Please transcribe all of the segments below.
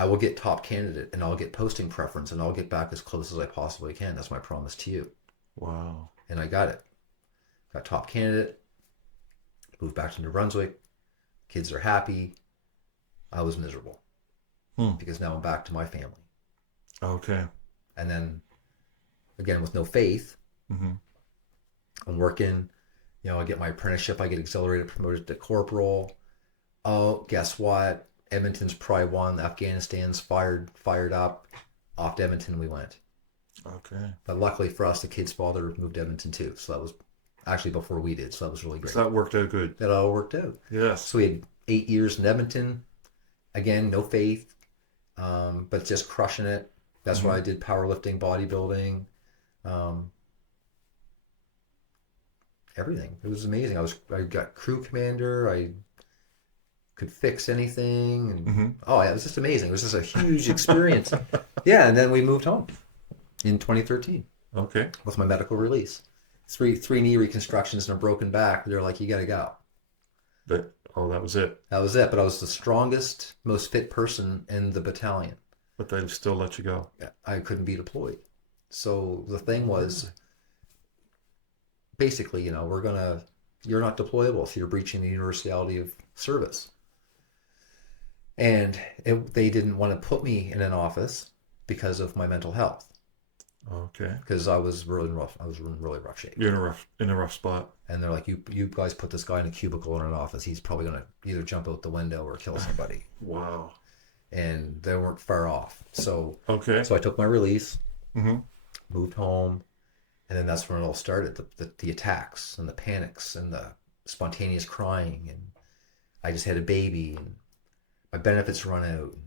I will get top candidate and I'll get posting preference and I'll get back as close as I possibly can. That's my promise to you. Wow. And I got it. Got top candidate, moved back to New Brunswick. Kids are happy. I was miserable Hmm. because now I'm back to my family. Okay. And then again, with no faith, Mm-hmm. I'm working. I get my apprenticeship. I get accelerated, promoted to corporal. Oh, guess what? Edmonton's probably won. Afghanistan's fired up. Off to Edmonton we went. Okay. But luckily for us, the kid's father moved to Edmonton too. So that was actually before we did. So that was really great. So that worked out good. That all worked out. Yes. So we had 8 years in Edmonton. Again, no faith, but just crushing it. That's Mm-hmm. why I did powerlifting, bodybuilding, um, everything. It was amazing. I got crew commander. I could fix anything, and Mm-hmm. oh, yeah, it was just amazing. It was just a huge experience. Yeah, and then we moved home in 2013 Okay. with my medical release. Three knee reconstructions and a broken back. They're like, you got to go. That was it. That was it. But I was the strongest, most fit person in the battalion. But they still let you go. I couldn't be deployed. So the thing was, basically, you're not deployable, so you're breaching the universality of service. And they didn't want to put me in an office because of my mental health, Okay. because I was really rough. I was in really rough shape. You're in a rough spot. And they're like, you guys put this guy in a cubicle in an office. He's probably gonna either jump out the window or kill somebody. Wow. And they weren't far off. So Okay. I took my release, Mm-hmm. moved home, and then that's when it all started. The attacks and the panics and the spontaneous crying, and I just had a baby, and my benefits run out. And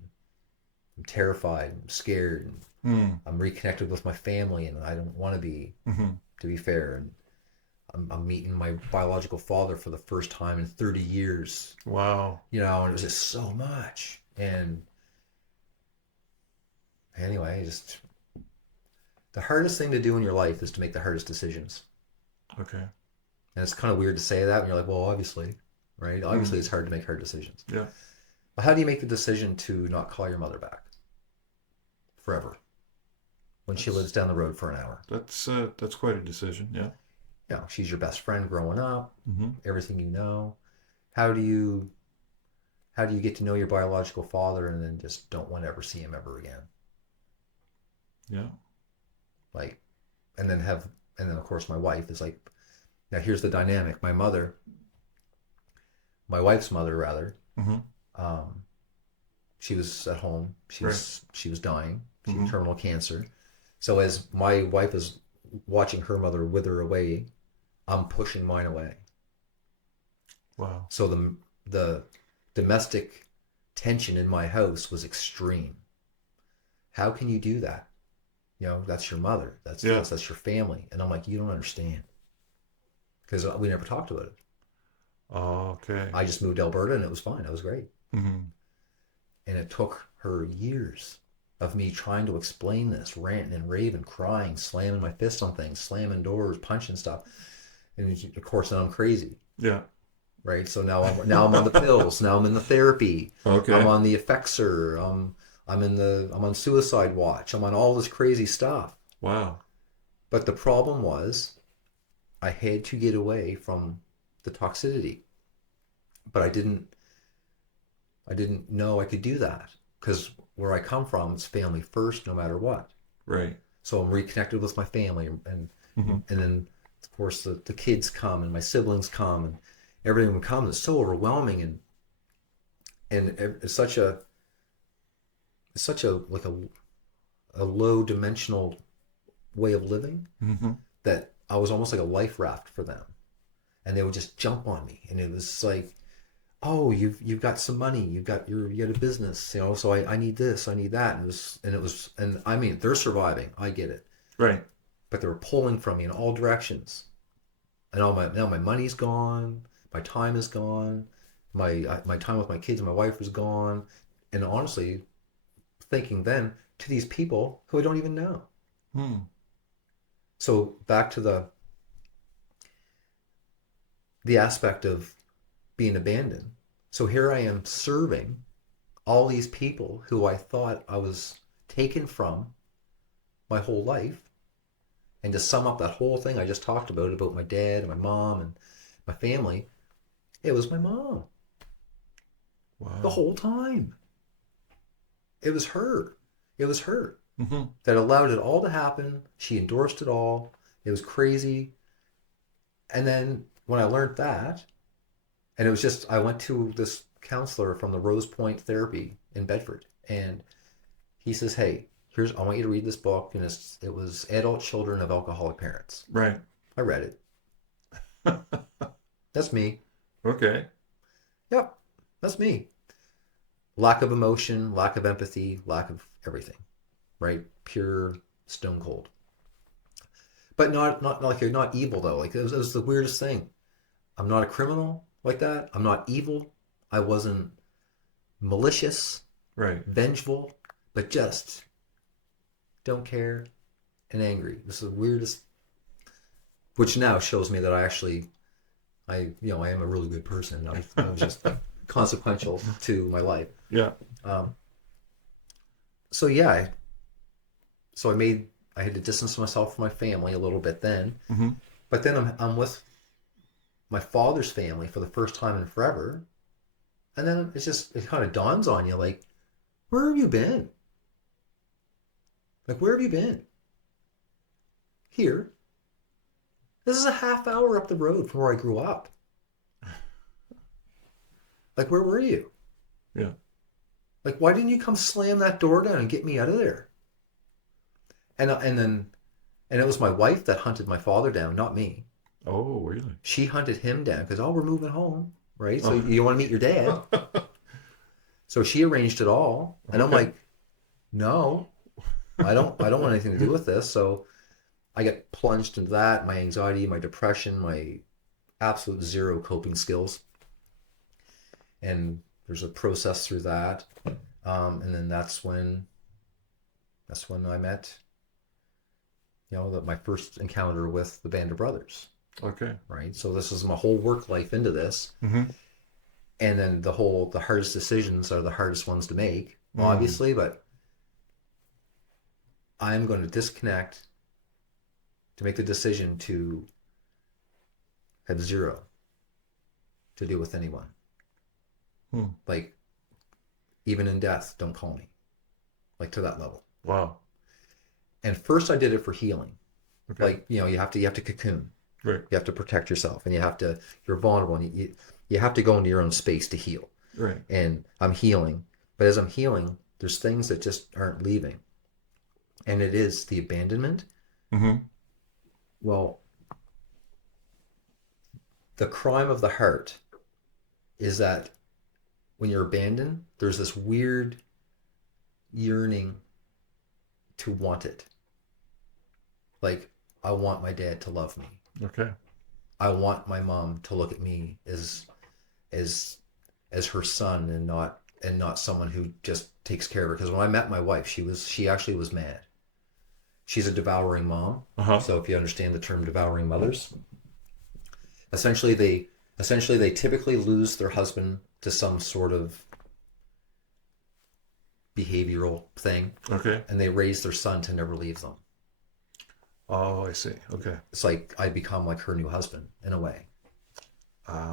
I'm terrified, I'm scared, and Mm. I'm reconnected with my family, and I don't want to be, Mm-hmm. to be fair. And I'm meeting my biological father for the first time in 30 years, Wow. and it was just so much. And anyway, just the hardest thing to do in your life is to make the hardest decisions. Okay. And it's kind of weird to say that. And you're like, well, obviously, right? Obviously, Mm. it's hard to make hard decisions. Yeah. But how do you make the decision to not call your mother back forever when she lives That's down the road for an hour? that's quite a decision. Yeah. She's your best friend growing up, Mm-hmm. everything you know. How do you get to know your biological father and then just don't want to ever see him ever again? Yeah. Like, and then of course my wife is like, now here's the dynamic. My wife's mother rather, Mm-hmm. um, she was at home. Right. She was dying. She Mm-hmm. had terminal cancer. So as my wife is watching her mother wither away, I'm pushing mine away. Wow. So the domestic tension in my house was extreme. How can you do that? That's your mother. Yeah. That's your family. And I'm like, you don't understand, because we never talked about it. Okay. I just moved to Alberta and it was fine. It was great. Mm-hmm. And it took her years of me trying to explain this, ranting and raving, crying, slamming my fists on things, slamming doors, punching stuff. And of course, now I'm crazy, Yeah. right? So now I'm on the pills. Now I'm in the therapy. I'm Okay. on the Effexor. I'm on suicide watch. I'm on all this crazy stuff. Wow. But the problem was, I had to get away from the toxicity, but I didn't know I could do that, because where I come from, it's family first, no matter what. Right. So I'm reconnected with my family, Mm-hmm. and then of course the kids come and my siblings come and everything comes. It's so overwhelming, and it's such a like a low dimensional way of living Mm-hmm. that I was almost like a life raft for them, and they would just jump on me, and it was like, oh, you've got some money, you got a business, so I need this, I need that, and it was, I mean, they're surviving, I get it, Right. but they were pulling from me in all directions, and now my money's gone, my time is gone, my time with my kids and my wife is gone, and honestly, thinking then to these people who I don't even know. Hmm. So back to the aspect of being abandoned. So here I am serving all these people who I thought I was taken from my whole life. And to sum up that whole thing I just talked about my dad and my mom and my family, it was my mom the Wow. whole time. It was her. It was her Mm-hmm. that allowed it all to happen. She endorsed it all. It was crazy. And then when I learned that, and it was just, I went to this counselor from the Rose Point Therapy in Bedford, and he says, "Hey, I want you to read this book." And it was Adult Children of Alcoholic Parents. Right. I read it. That's me. Okay. Yep, that's me. Lack of emotion, lack of empathy, lack of everything, right? Pure stone cold. But not like you're not evil though. Like it was the weirdest thing. I'm not a criminal like that. I'm not evil. I wasn't malicious, Right. vengeful, but just don't care and angry. This is the weirdest, which now shows me that I am a really good person. I was just consequential to my life. Yeah. Um, so yeah, so I had to distance myself from my family a little bit then, Mm-hmm. but then I'm with my father's family for the first time in forever, and then it kind of dawns on you like, where have you been? Like, where have you been? Here. This is a half hour up the road from where I grew up. Like, where were you? Yeah. Like, why didn't you come slam that door down and get me out of there? And it was my wife that hunted my father down, not me. Oh, really? She hunted him down because, oh, we're moving home, right? So Oh. you want to meet your dad. So she arranged it all, and I'm Okay. like, no, I don't want anything to do with this. So I get plunged into that, my anxiety, my depression, my absolute zero coping skills, and there's a process through that. And then that's when I met, my first encounter with the Band of Brothers, Okay. right? So this is my whole work life into this, Mm-hmm. and then the hardest decisions are the hardest ones to make, Mm. obviously. But I'm going to disconnect to make the decision to have zero to do with anyone. Hmm. Like, even in death, don't call me. Like, to that level. Wow. And first, I did it for healing. Okay. Like, you have to cocoon. Right. You have to protect yourself, and you're vulnerable, and you have to go into your own space to heal. Right. And I'm healing, but as I'm healing, there's things that just aren't leaving, and it is the abandonment. Mm-hmm. Well, the crime of the heart is that when you're abandoned, there's this weird yearning to want it. Like, I want my dad to love me. Okay. I want my mom to look at me as as her son, and not someone who just takes care of her. Because when I met my wife, she actually was mad. She's a devouring mom. Uh-huh. So if you understand the term devouring mothers, essentially they typically lose their husband to some sort of behavioral thing, Okay. and they raise their son to never leave them. Oh, I see. Okay. It's like I become like her new husband in a way.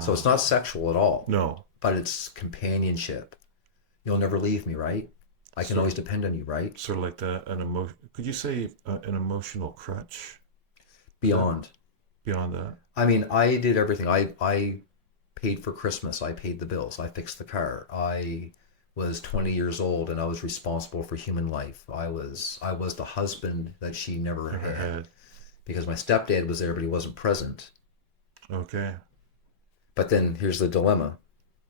So it's Ah. not sexual at all, No. but it's companionship. You'll never leave me, right? I can Sort always of, depend on you, right? sort of like that. An emotion. Could you say an emotional crutch? Is that Beyond. beyond that? I mean, I did everything. I paid for Christmas. I paid the bills. I fixed the car. I was 20 years old and I was responsible for human life. I was the husband that she never Never had had. because my stepdad was there, but he wasn't present. Okay. But then here's the dilemma,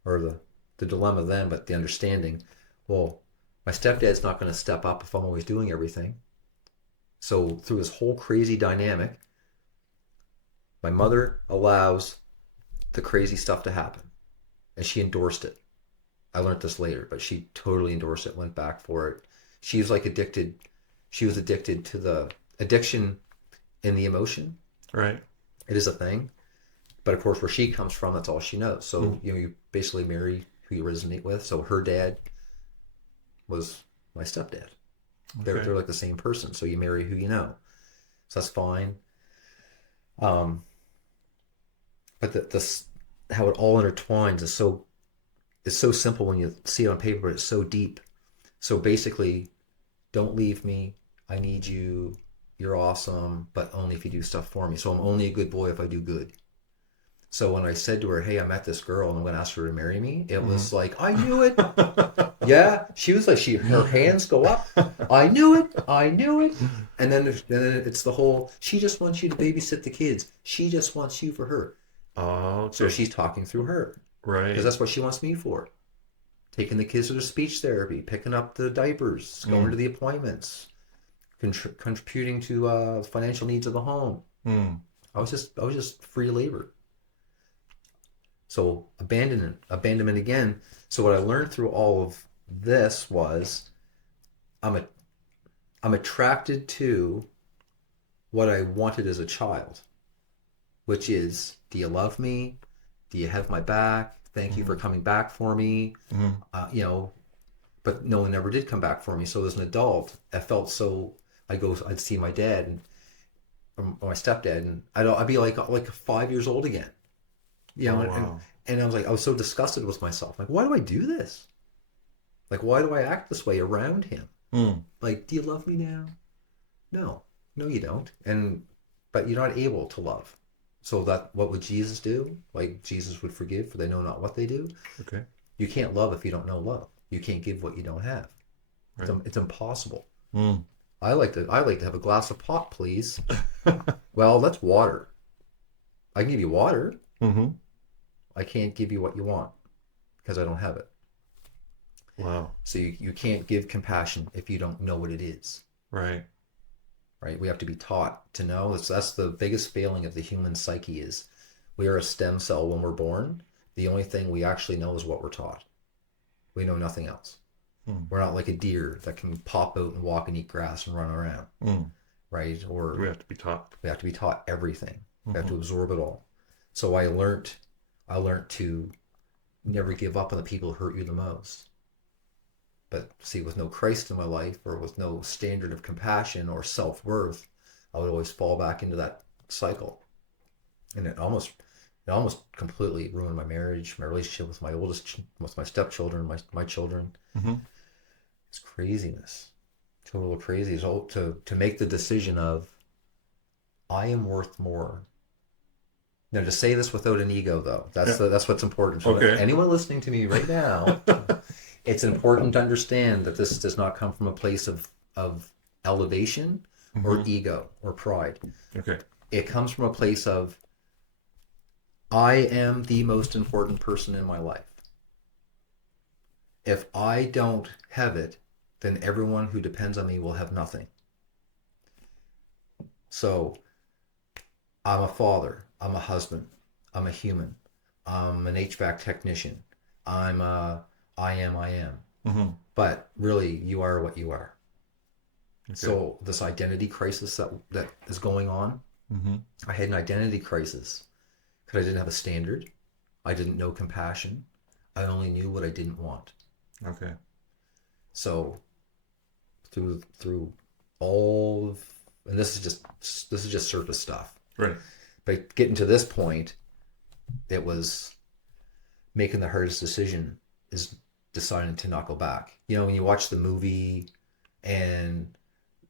or the dilemma then, but the understanding. Well, my stepdad's not going to step up if I'm always doing everything. So through this whole crazy dynamic, my mother allows the crazy stuff to happen, and she endorsed it. I learned this later, but she totally endorsed it, went back for it. She was like addicted. She was addicted to the addiction in the emotion. Right. It is a thing. But of course, where she comes from, that's all she knows. Mm. So, you basically marry who you resonate with. So her dad was my stepdad. Okay. They're like the same person. So you marry who you know. So that's fine. Um, but this how it all intertwines is so it's so simple when you see it on paper, but it's so deep. So basically, don't leave me. I need you. You're awesome, but only if you do stuff for me. So I'm only a good boy if I do good. So when I said to her, "Hey, I met this girl and I'm going to ask her to marry me," it was like, "I knew it." Yeah, she was like, her hands go up. "I knew it. I knew it." And then it's the whole. She just wants you to babysit the kids. She just wants you for her. Oh, So okay. she's talking through her because Right. that's what she wants me for. Taking the kids to their speech therapy, picking up the diapers, going to Mm. the appointments, contributing to financial needs of the home. Mm. I was just free labor. So abandonment again. So what I learned through all of this was I'm a I'm attracted to what I wanted as a child, which is, do you love me? Do you have my back? Thank you for Mm. coming back for me. Mm. You know, but no one ever did come back for me. So as an adult, I felt so. I'd see my dad and or my stepdad, and I'd be like 5 years old again. Oh, And wow. and I was so disgusted with myself. Like, why do I do this? Like, why do I act this way around him? Mm. Like, do you love me now? No, no, you don't. But you're not able to love. So that what would Jesus do? Like Jesus would forgive, for they know not what they do. Okay. You can't love if you don't know love. You can't give what you don't have. Right. It's impossible. Mm. I like to have a glass of pop, please. Well, that's water. I can give you water. Mm-hmm. I can't give you what you want because I don't have it. Wow. So you can't give compassion if you don't know what it is, Right. right? We have to be taught to know. That's the biggest failing of the human psyche is we are a stem cell when we're born. The only thing we actually know is what we're taught. We know nothing else. Mm. We're not like a deer that can pop out and walk and eat grass and run around, Mm. right? We Or have to be taught. we have to be taught everything. We have Mm-hmm. to absorb it all. So I learned to never give up on the people who hurt you the most. But see, with no Christ in my life or with no standard of compassion or self worth, I would always fall back into that cycle. And it almost completely ruined my marriage, my relationship with with my stepchildren, my children. Mm-hmm. It's craziness. Total crazy. So to make the decision of I am worth more. Now to say this without an ego though, Yeah. that's what's important. So Okay. anyone listening to me right now, it's important to understand that this does not come from a place of elevation or Mm-hmm. ego or pride. Okay. It comes from a place of I am the most important person in my life. If I don't have it, then everyone who depends on me will have nothing. So I'm a father, I'm a husband, I'm a human, I'm an HVAC technician, I'm a I am. Mm-hmm. But really you are what you are. Okay. So this identity crisis that is going on, Mm-hmm. I had an identity crisis because I didn't have a standard. I didn't know compassion. I only knew what I didn't want. Okay. So through all of and this is just surface stuff. Right. But getting to this point, it was making the hardest decision is deciding to not go back. When you watch the movie and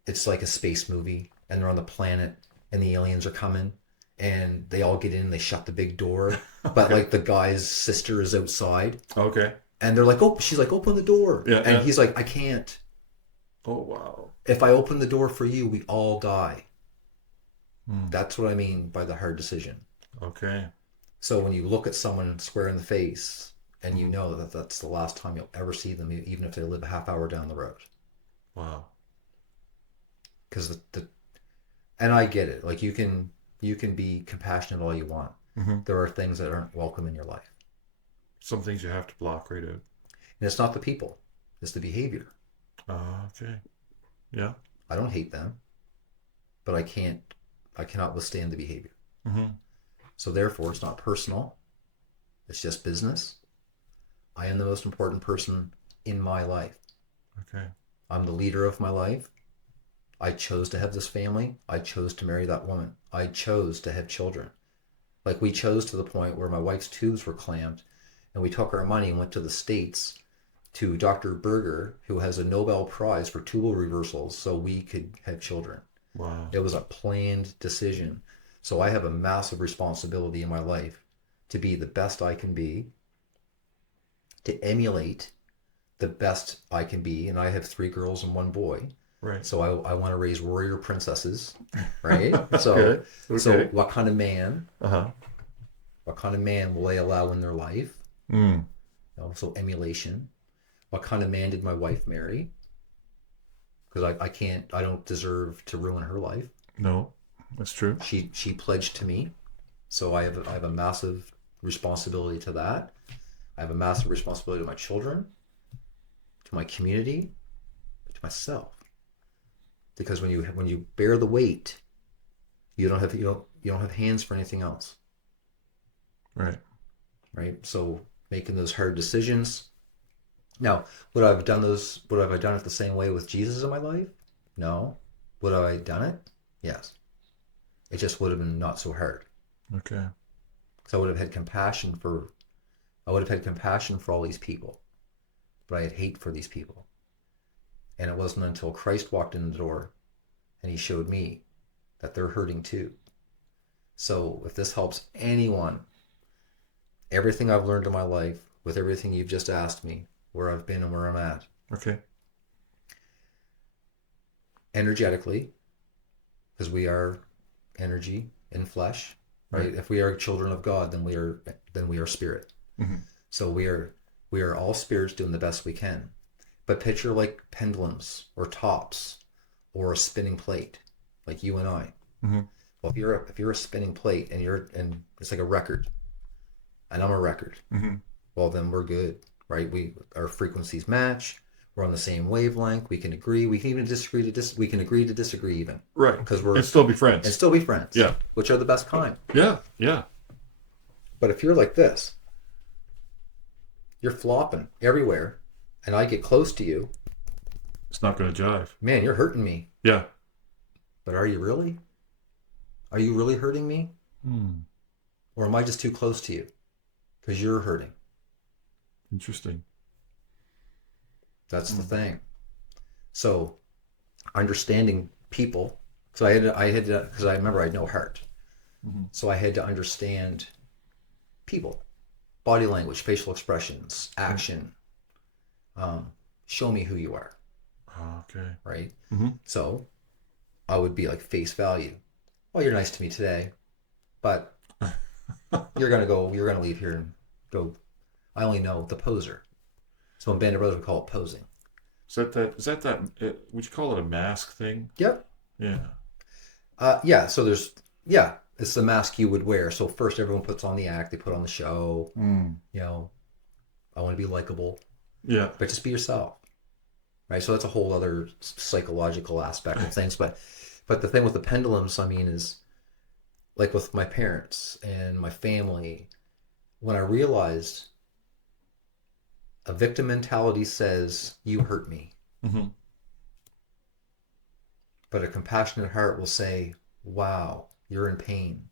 it's like a space movie and they're on the planet and the aliens are coming and they all get in, they shut the big door, but Okay. like the guy's sister is outside Okay. and they're like, oh, she's like, open the door. Yeah. And Yeah. he's like, I can't. Oh, wow. If I open the door for you, we all die. Mm. That's what I mean by the hard decision. Okay. So when you look at someone square in the face and you Mm-hmm. know that that's the last time you'll ever see them, even if they live a half hour down the road. Wow. Because and I get it. Like you can be compassionate all you want. Mm-hmm. There are things that aren't welcome in your life. Some things you have to block right out. And it's not the people, it's the behavior. Okay. Yeah. I don't hate them, but I cannot withstand the behavior. Mm-hmm. So therefore, it's not personal. It's just business. I am the most important person in my life. Okay. I'm the leader of my life. I chose to have this family. I chose to marry that woman. I chose to have children. Like we chose to the point where my wife's tubes were clamped, and we took our money and went to the States to Dr. Berger, who has a Nobel Prize for tubal reversals, so we could have children. Wow. It was a planned decision. So I have a massive responsibility in my life to be the best I can be, to emulate the best I can be. And I have three girls and one boy. Right. So I want to raise warrior princesses, right? Okay. So Okay. Uh-huh. what kind of man will they allow in their life? Mm. So emulation. What kind of man did my wife marry? Because I don't deserve to ruin her life. No, that's true. She pledged to me, so I have a massive responsibility to that. I have a massive responsibility to my children, to my community, to myself. Because when you bear the weight, you don't have hands for anything else, Right. right? So making those hard decisions. Now, would I have done it the same way with Jesus in my life? No. Would I have done it? Yes. It just would have been not so hard. Okay. Because I would have had compassion for all these people, but I had hate for these people. And it wasn't until Christ walked in the door and he showed me that they're hurting too. So if this helps anyone, everything I've learned in my life, with everything you've just asked me, where I've been and where I'm at, Okay. energetically, because we are energy in flesh, Right. right? If we are children of God, then we are spirit. Mm-hmm. So we are all spirits doing the best we can. But picture like pendulums or tops or a spinning plate, like you and I. Mm-hmm. Well, if you're a spinning plate and it's like a record, and I'm a record, Mm-hmm. well then we're good, right? Our frequencies match. We're on the same wavelength. We can agree. We can even disagree we can agree to disagree even, Right. because And we're still be and friends. still be friends, Yeah. which are the best kind. Yeah. Yeah. But if you're like this, you're flopping everywhere, and I get close to you, It's not going to jive. man, you're hurting me. Yeah. But are you really? Are you really hurting me? Hmm. Or am I just too close to you? Because you're hurting. Interesting. That's the Hmm. thing. So understanding people. So I had to, because I remember I had no heart. Mm-hmm. So I had to understand people, body language, facial expressions, Right. action. Show me who you are, Okay. right? Mm-hmm. So I would be like face value. Well, you're nice to me today, but you're gonna leave here and go. I only know the poser. So in Band of Brothers, we call it posing. Would you call it a mask thing? Yep. Yeah. Yeah. It's the mask you would wear. So first, everyone puts on the act. They put on the show. Mm. You know, I want to be likable, Yeah. but just be yourself, right? So that's a whole other psychological aspect of things. But the thing with the pendulums, I mean, is like with my parents and my family. When I realized a victim mentality says you hurt me, Mm-hmm. but a compassionate heart will say, wow, you're in pain.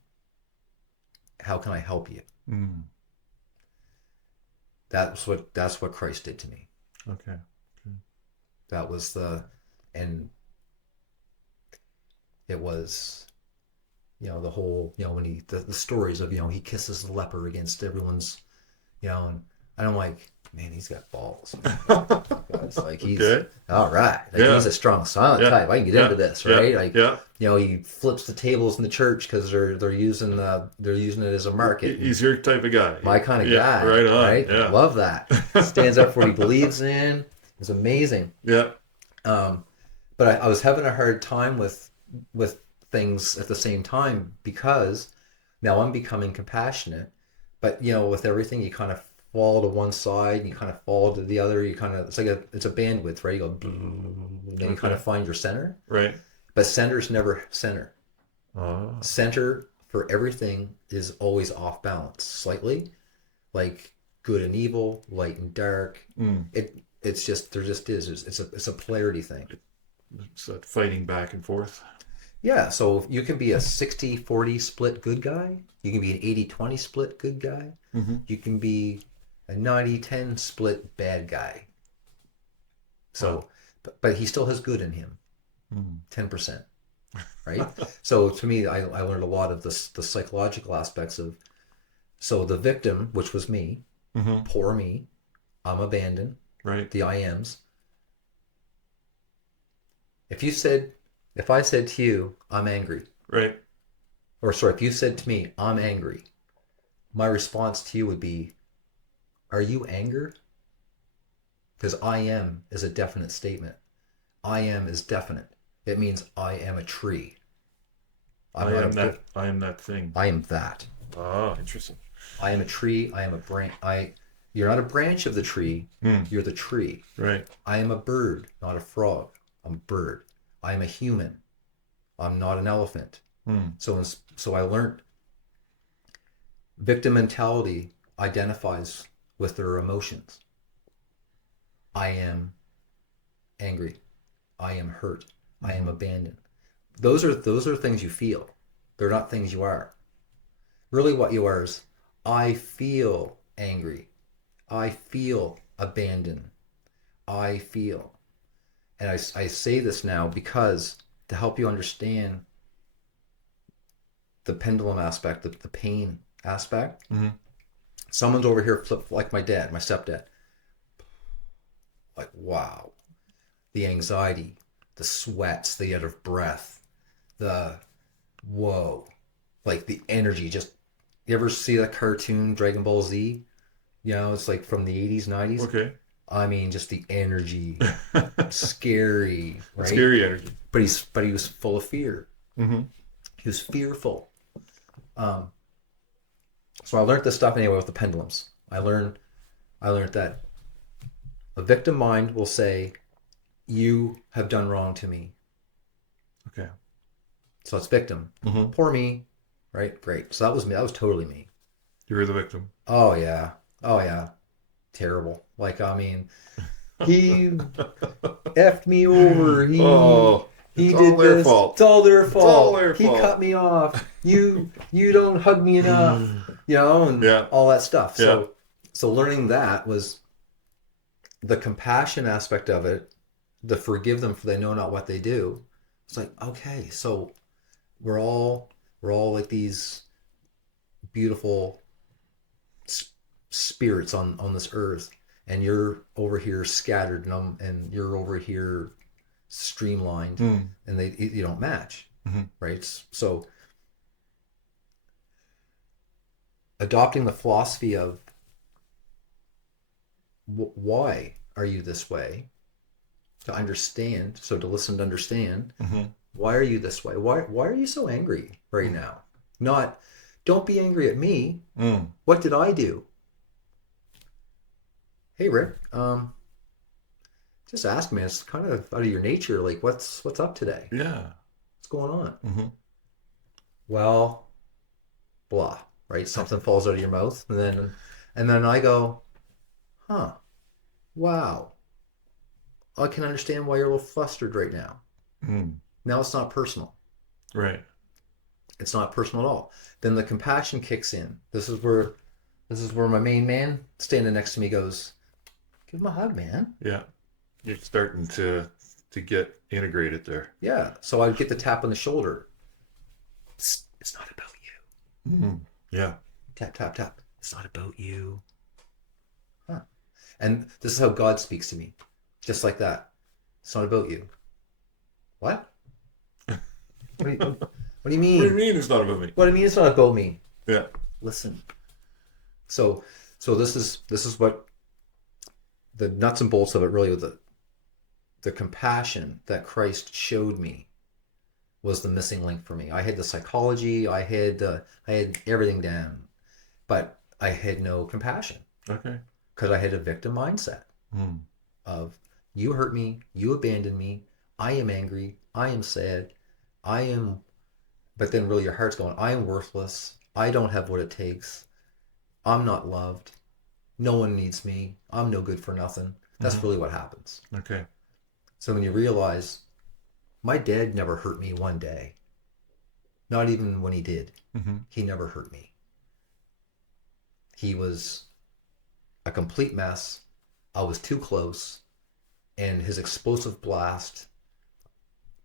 How can I help you? Mm. That's what Christ did to me. Okay. Okay. That was and it was, the whole, when the stories of, he kisses the leper against everyone's, and I'm like, man, he's got balls. It's like he's Okay. all right. Like Yeah. he's a strong, silent Yeah. type. I can get Yeah. into this, Yeah. right? Like, Yeah. he flips the tables in the church because they're using it as a market. He's your type of guy. My kind of Yeah. guy, Right on. right? Yeah. Love that. Stands up for what he believes in. It's amazing. Yeah. Um, but I was having a hard time with things at the same time because now I'm becoming compassionate, but with everything you kind of fall to one side and you kind of fall to the other. You kind of it's a bandwidth, right? You go, and then you kind Okay. of find your center, Right. but center's never center. Oh. Center for everything is always off balance, slightly, like good and evil, light and dark. Mm. It It's just there just is. It's a polarity thing. It's that fighting back and forth. Yeah, so you can be a 60-40 split good guy. You can be an 80-20 split good guy. Mm-hmm. You can be a 90-10 split bad guy. Wow. So, but he still has good in him, Mm. 10%, right? So to me, I learned a lot of the psychological aspects of, so the victim, which was me, Mm-hmm. poor me, I'm abandoned, Right. the I ams. If you said, if I said to you, I'm angry, Right. or sorry, if you said to me, I'm angry, my response to you would be, are you anger? Because I am is a definite statement. I am is definite. It means I am a tree. I'm I not a am bush. that. I am that thing. I am that. Ah, interesting. I am a tree. I am a branch. You're not a branch of the tree. Mm. You're the tree. Right. I am a bird, not a frog. I'm a bird. I am a human. I'm not an elephant. Mm. So I learned victim mentality identifies with their emotions. I am angry. I am hurt. I am Mm-hmm. abandoned. Those are things you feel. They're not things you are. Really what you are is I feel angry. I feel abandoned. I feel. And I say this now because to help you understand the pendulum aspect, the pain aspect. Mm-hmm. Someone's over here flip like my dad, my stepdad. Like, wow. The anxiety, the sweats, the out of breath, the whoa. Like the energy. Just you ever see that cartoon Dragon Ball Z? You know, it's like from the 80s, 90s. Okay. I mean, just the energy, scary, right? Scary energy. But he was full of fear. Mm-hmm. He was fearful. Um, so I learned this stuff anyway with the pendulums. I learned that a victim mind will say, "You have done wrong to me." Okay. So it's victim. Mm-hmm. Poor me, right? Great. So that was me. That was totally me. You were the victim. Oh yeah. Oh yeah. Terrible. Like I mean, he effed me over. He Oh, it's he all did their this. It's fault. all their It's all fault. their He cut fault. me off. You don't hug me enough. You know, and Yeah. all that stuff. Yeah. So learning that was the compassion aspect of it, the forgive them for they know not what they do. It's like, okay, so we're all we're all like these beautiful spirits on this earth, and you're over here scattered, and you're over here streamlined, Mm. and they you don't match, Mm-hmm. right? So adopting the philosophy of why are you this way, to understand, so to listen to understand Mm-hmm. why are you this way, why are you so angry right now, not don't be angry at me, Mm. what did I do? Hey Rick, just ask me, it's kind of out of your nature, like what's up today, Yeah. what's going on? Mm-hmm. Well, blah, right? Something falls out of your mouth, and then I go, huh, wow, I can understand why you're a little flustered right now. Mm. Now it's not personal. Right. It's not personal at all. Then the compassion kicks in. This is where my main man standing next to me goes, give him a hug, man. Yeah. You're starting to get integrated there. Yeah. So I would get the tap on the shoulder. It's not about you. Mm. Yeah. Tap, tap, tap. It's not about you. Huh. And this is how God speaks to me. Just like that. It's not about you. What? What do you What do you mean? mean it's not about me? What do you mean it's not about me? Yeah. Listen. So this is what the nuts and bolts of it really, the compassion that Christ showed me was the missing link for me. I had the psychology, I had everything down, but I had no compassion Okay. because I had a victim mindset Mm. of you hurt me, you abandoned me, I am angry, I am sad, I am, but then really your heart's going, I am worthless, I don't have what it takes, I'm not loved, no one needs me, I'm no good for nothing. That's Mm-hmm. really what happens. Okay. So when you realize my dad never hurt me one day, not even when he did, Mm-hmm. he never hurt me. He was a complete mess. I was too close, and his explosive blast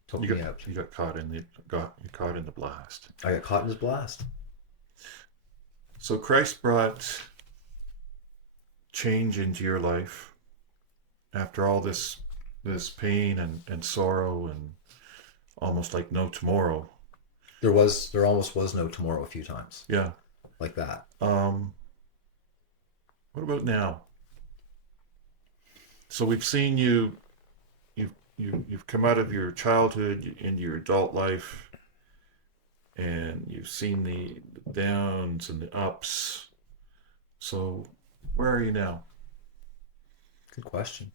took You me got out. you got caught in the got you caught in the blast. I got caught in his blast. So Christ brought change into your life after all this pain and sorrow and almost like no tomorrow. There almost was no tomorrow a few times Yeah. like that. Um, what about now? So we've seen you've come out of your childhood into your adult life, and you've seen the downs and the ups. So where are you now? Good question.